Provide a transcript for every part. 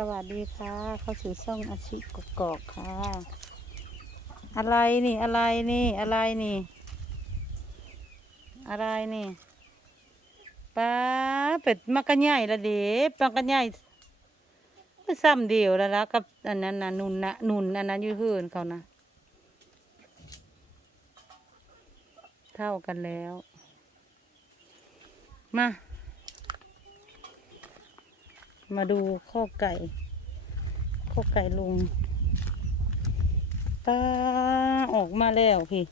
สวัสดีค่ะ เข้าสู่ช่องอาชีพกกอกค่ะ อะไรนี่อะไรนี่อะไรนี่ อะไรนี่ป้าเป็ดมักกะใหญ่ละเด้มักกะใหญ่ซ้ำเดียวแล้วละกับอันนั้นนะนุ่นนะนุ่นอันนั้นอยู่เฮือนเขานะเท่ากันแล้ว มา มาดูข้อไก่ ข้อไก่ลุงป้าออกมาแล้วพี่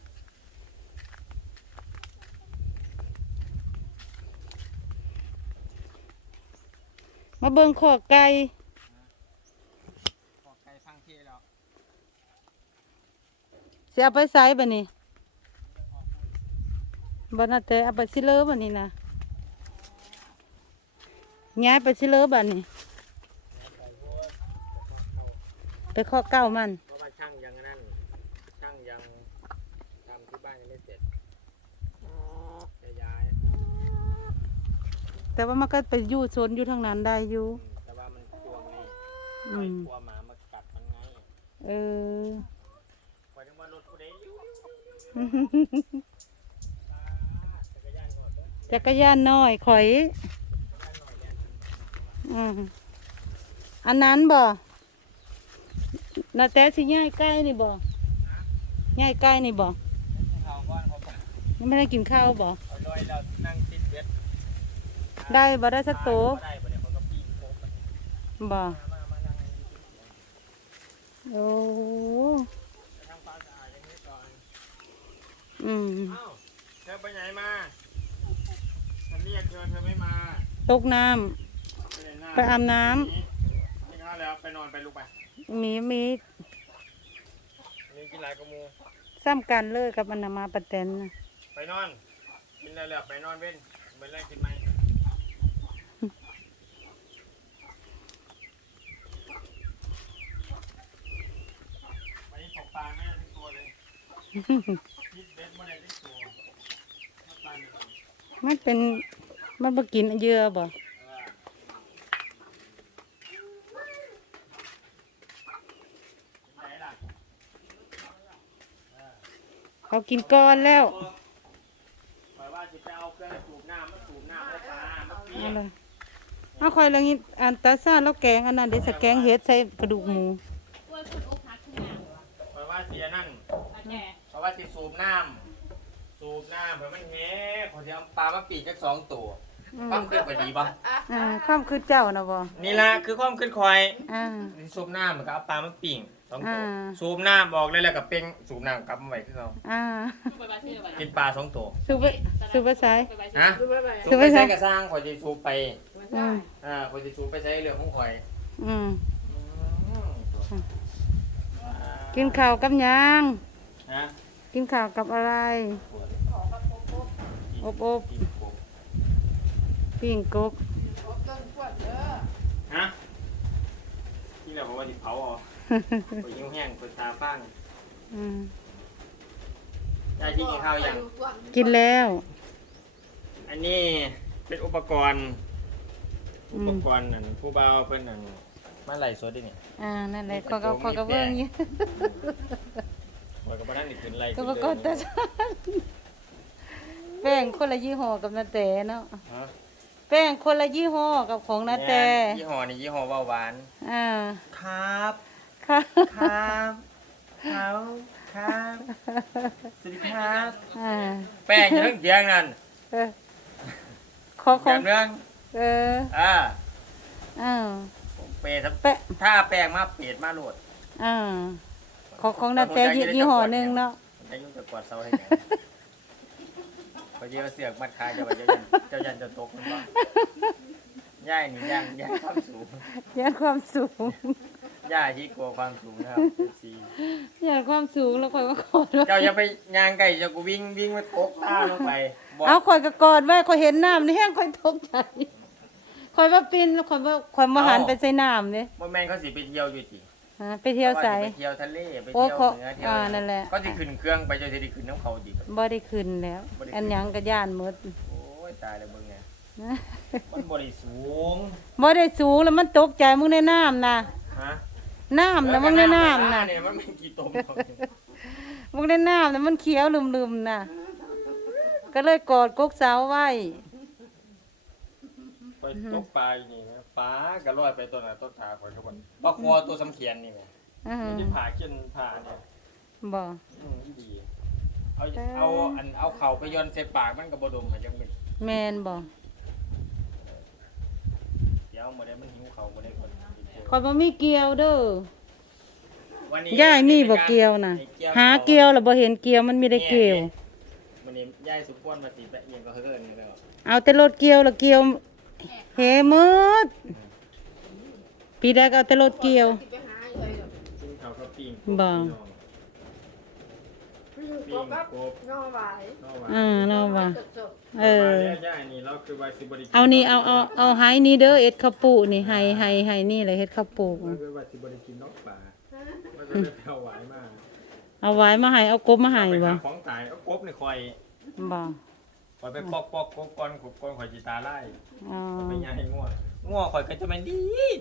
มาเบิ่งข้อไก่ขอไก่พังเทแล้วเสียไปใส่บ่นี่บ่น่าแต่เอาไปสิเลอบ่นี่นะ ย้ายไปสิเลอบ่นี่ไปข้อเก้ามันเพราะว่าช่างยังนั่นช่างยังทำที่บ้านยังไม่เสร็จจะย้าย แต่ว่ามันก็ไปอยู่โซนอยู่ทางนั้นได้อยู่อืมแต่ว่ามันกลัวไงอืมกลัวหมามากัดมันไงเออคอยนึกว่ารถกูได้อยู่จักรยานก่อนเด้อจักรยานน้อยข่อย จักรยานหน่อยเนี่ย อืมอันนั้นบ่นาแต่สิย่ายใกล้นี่บ่ย่ายใกล้นี่บ่เขาก้อนเขาบอกยังไม่ได้กินข้าวบ่เอาลอยเรานั่งติดเบ็ดได้บ่ได้สักโตบ่ได้บ่เนี่ยเขาก็ปีนโคกกันบ่มามามานั่งโอ้จะทำความสะอาดอย่างนี้ก่อนอืมเอ้าเธอไปไหนมาฉันเรียกเธอเธอไม่มา ตกน้ำ ไปไหนหน้าไปอาบน้ำกินข้าวแล้วไปนอนไปลูกไปมีมีนี่กินหลายกระมูซ้ำกันเลยกับอนนามาปะเตนน่ะไปนอนกินแล้วแล้วไปนอนเว้นไปไล่กินไหมไปตกปลาแม่ทั้งตัวเลยคิดเบ็ดมาได้ทั้งตัวมาปลาหนึ่งมันเป็นมันบ่กินเหยื่อบ่ เออไหนล่ะ เขากินก้อนแล้วปล่อยว่าจะไปเอาเครื่องสูบน้ำมาสูบน้ำให้ปลามาเปียเอากเลยเอาคอยละงี้อันตาซ่าแล้วแกงอันนั้นเดี๋ยวสแกงเฮ็ดใส่กระดูกหมูปล่อยว่าเสียนั่นแก่เพราะว่าสิสูบน้ำสูบน้ำเผื่อมันแห้ขอจะเอาปลามาปีกแค่สองตัวอืมความขึ้นไปดีปะอ่าความคือเจ้านะบ่นี่ละคือความขึ้นคอย อ่าสูบน้ำเหมือนกับเอาปลามาปีก สองตัวอ่า สูบน้ำออกเลยแล้วกับเป้งสูบน้ำกลับมาไว้คือเขาอ่าไปบ้านเชื่อไปกินปลาสองตัวสูบไปสูบไปใส่ไปบ้านฮะเชื่อไปสูสูบบไปไปใส่ใช้กระสร้างขอยจะสูบไปอืม อ่าขอยจะสูบไปใช้เรื่องของข่อยอืมอืมกินข้าวกับหยังฮะกินข้าวกับอะไร อบอบกินกบปิ้งกบฮะที่เราบอกว่าดิเผาเอ๋อไปยิ้วแห้งไปตาฟ้างอืมยายที่กินข้าวยัง กินแล้ว อันนี้เป็นอุปกรณ์ อือุม ปกรณ์นั่นผู้เบาเพิ่นนั่นมาไหลฟ์สดดิเนี่ยอ่านั่นแหละขอยก็ขอยก็เบิ่งอยู่ว่ากับบ้านนี่ขึ้นไหลก็บ่ก็แต่แป้งคนละยี่ห้อกับนาแต่เนาะฮะแป้งคนละยี่ห้อกับของนาแต่ยี่ห้อนี่ยี่ห้อว่าหวาน อ่า ครับ ค่ะ ครับเขาครับสวัสดีครับ อ่า แป้งอยู่เรื่องเสียงนั่นเออ ขอขแบองบเรื่องเออ อ่าอ้าวเปรย์แปะ ถ้าแป้งมาเปรย์มาโหลดอ่า ของของนาแต่ยี่ยี่ห้อหนึงเนาะมันจะยุ่งจะกวาดเสาให้ไงพอดีเอาเสือกมัดคายเจ้าว่าเจ้ายันเจ้ายันจะตกมันบ่ย่ายนี่ย่างย่างความสูง ยันความสูง ย่าที่กลัวความสูงนะครับซียันความสูงแล้วค่อยมาขอด้วยเจ้าอย่าไปย่างไก่เจ้ากูวิ่งวิ่งไปตกตาลงไปบอกเอาข่อยก็กอดไว้ข่อยเห็นน้ำนี่แห้งข่อยตกใจข่อยว่าปีนแล้วข่อยว่าข่อยมาหันไปใส่น้ำเนี่ยบ่แม่นเขาสิไปเที่ยวอยู่ติอ่าไปเที่ยวใสขาสิไปเที่ยวทะเลไปโอ้เที่ยวเขาเหนือเที่ยวอ่านั่นแหละเขาสิขึ้นเครื่องไปเจ้าสิได้ขึ้นน้ำเขาดิบ่ได้ขึ้นแล้วบ่ได้ขึ้นอันหยังก็ย่านหมดโอ้ยตายแล้วเบิ่งไงมันบริสูงบ่ได้สูงแล้วมันตกใจมึงในน้ำนะฮะ น้ำนะมึงในน้ำนะเนี่ยมันไม่กี่ตมหรอกมึงในน้ำนะมันเขียวลืมๆนะก็เลยกอดกกเสาไว้ไปตกปลาอยู่นี่แม่ปลากระลอยไปตัวไหนต้นขาคนทุกคนปลาคอตัวสำเขียนนี่แหมอือฮึมันจะผ่าขึ้นผ่าเนี่ยบ่อืมดีเอาเอาอันเอาเข่าไปโยนใส่ปากมันกับบดมมันจะเป็นแมนบ่เดี๋ยวหมดได้มันหิวเข่าหมดได้คน คอยบ่มีเกลียวเด้อวันนี้ยายมีบ่เกลียวน่ะหาเกลียวแล้วบ่เห็นเกลียวมันมีได้เกลียว วันนี้ยายสุกวนมาสีแปะเอียงก็เฮิร์นนี่แล้วเอาแต่รถเกลียวแล้วเกลียวเฮหมดปีใดก็เอาแต่รถเกลียวซึ่งเขาก็ปิ้งบ่ ปิ้งกบนอกไว้นอกว่าอ่าเนาะว่าจบเออย่ายนี่เราคือว่าสิบริเอานี่เอาเอาเอาไห้นี่เด้อเอ็ดข้าวปูนี่ไห้ไห้ไห้นี่เลยเฮ็ดข้าวปูมันคือว่าสิบริกินนกป่ามันจะเป็นเอาหวายมากเอาไว้มาให้เอากบมาให้ไปบ่หาของตายเอากบนี่คอยบ่คอยไปปอกปอกกบก้อนกบก้อนคอยจีตาไล่อ๋อไปย่างให้ง่วงง่วงคอยก็จะมันดี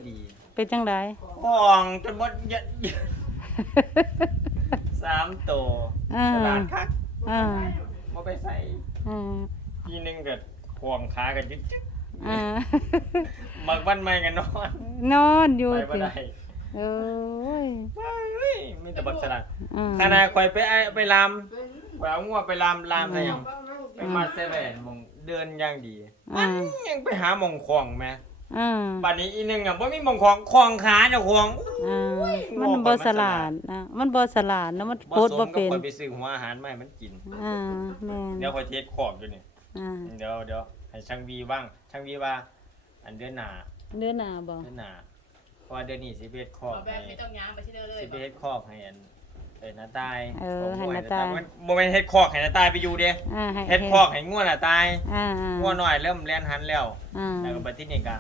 ดีเป็นจังไดห่องจนหมดเยอะ สามตัวอ่าสลาดคักอ่ามาไปใส่อ่าทีนึงก็ห่วงขากันยึดจึ๊กอ่า มักวันใหม่กันนอนนอนอยู่ไปบ่สิได้โอ้ยเฮ้ยมีแต่บักสลัดอ่าขนาดคอยไปไอ้ไปลามไปเอางัวไปลามลามอะไรอย่างไปมาเซเว่นมองเดินอย่างดี อ่ายังไปหาหมองของแม่ อ่าบัดนี้อีหนึงอะบ่มีหมองของของขาเจ้าของอ่ามันบ่สลาดนะมันบ่สลาดนะมันโพดบ่เป็นคอยไปซื้อหัวอาหารมาให้มันกิน อ่าแม่นเดี๋ยวคอยเทสขอบอยู่นี่ อ่าเดี๋ยวเดี๋ยวให้ช่างวีว่างช่างวีว่า อันเดือนหน้าเดือนหน้าบ่เดือนหน้าเพราะว่าเดือนนี้สิเบ็ดขอขอบแบบให้ไม่ต้องย้างไปที่เดิมเลยสิไปเฮ็ดคอกให้อันเอ้ยน้าตายเออของให้งัวน้าตายมันบ่แม่นเฮ็ดคอกให้น้าตายไปอยู่เด้อ่าให้เฮ็ดคอกให้งัวน่ะตายอ่าอ่างัวน้อยเริ่มแล่นหันแล้วอ่าแล้วก็บัดที่นี่ก็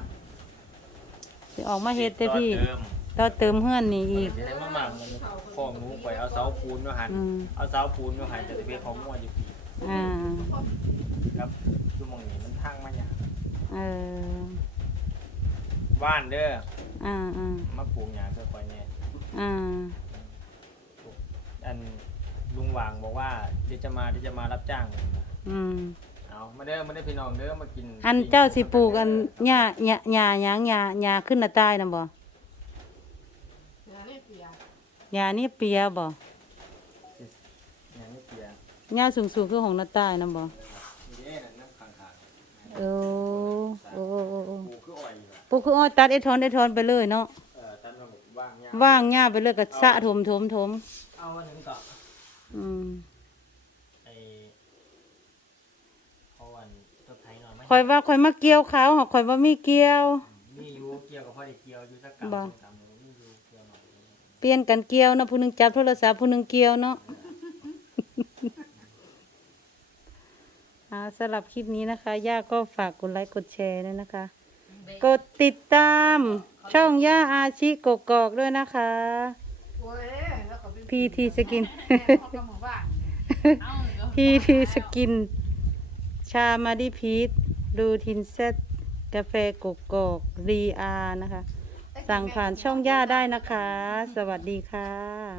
สิออกมาเฮ็ดแต่พี่ต่อเติม ต่อเติมเฮือนนี่อีกสิได้มาหมักมันคอกหนูไปเอาเสาปูนอยู่หันอืม เอาเสาปูนอยู่หันจะสิเป็นของงัวอยู่ปีอ่าครับชั่วโมงนี้มันทางมาหยังเออว่านเด้ออ่าอ่ามาปลูกหญ้าค่อยๆเนี่ยอ่าอันลุงหวางบอกว่าเดี๋ยวจะมาเดี๋ยวจะมารับจ้างผมนะอืม เอามาเด้อมาเด้อพี่น้องเด้อมากินอันเจ้าสิปลูกอันหญ้าหญ้าหญ้าหยังหญ้าหญ้าขึ้นหน้าใต้น่ะบ่นี่เปียหญ้านี่เปียบ่อย่างนี้เปียหญ้าสูงๆคือของหน้าใต้น่ะบ่นี่เด้อน้ำข้างขาโอ้โอ้โอ้โอ้โอ้ปลูกคืออ้อยอยู่อะปลูกคืออ้อยตัดไอ้ทอนไอ้ทอนไปเลยเนาะเออท่านมาบอกว่างเนี่ยว่างหญ้าไปเลยก็สะถมถมถมเอามาถึงก่อนอืม ไอ้พอวันเจ้าไทยหน่อยไหมข่อยว่าข่อยมาเกี่ยวขาวหอกข่อยว่ามีเกี่ยว มีอยู่เกี่ยวกับพ่อได้เกี่ยวอยู่สักกรรมบ่ สองกรรมมีอยู่เกี่ยวหน่อยเปลี่ยนกันเกี่ยวเนาะผู้หนึงจับโทรศัพท์ผู้หนึงเกี่ยวเนาะ อ่าสำหรับคลิปนี้นะคะ ย่าก็ฝากกดไลค์กดแชร์ด้วยนะคะ กดติดตาม ช่องย่าอาชิกกอกด้วยนะคะ โอ้ยแล้วก็พีทีสกิน เขาก็มาว่าเอ้าพีทีสกิน ชามาดิพีท ดูทินเซตกาแฟกกอกรีอานะคะ สั่งผ่านช่องย่าได้นะคะ สวัสดีค่ะ